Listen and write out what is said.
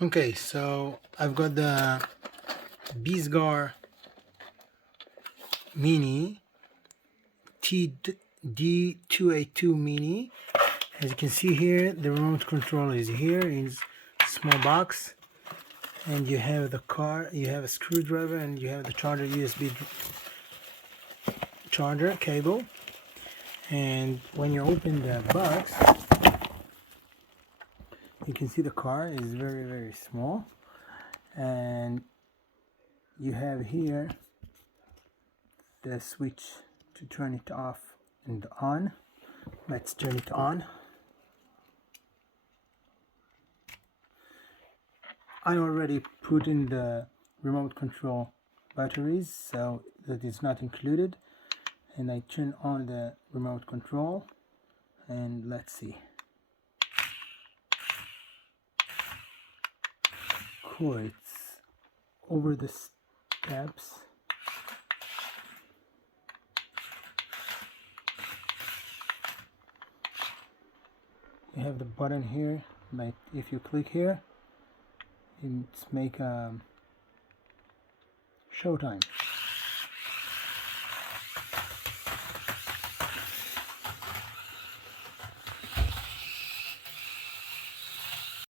Okay, so I've got the Bisgar Mini D282 Mini. As you can see here, the remote control is here in a small box, and you have the car, you have a screwdriver, and you have the charger, USB charger cable. And when you open the box, you can see the car is very small, and you have here the switch to turn it off and on. Let's turn it on. I already put in the remote control batteries, so that is not included, and I turn on the remote control, and let's see. Cool, it's over the steps. You have the button here, like if you click here, it's make showtime.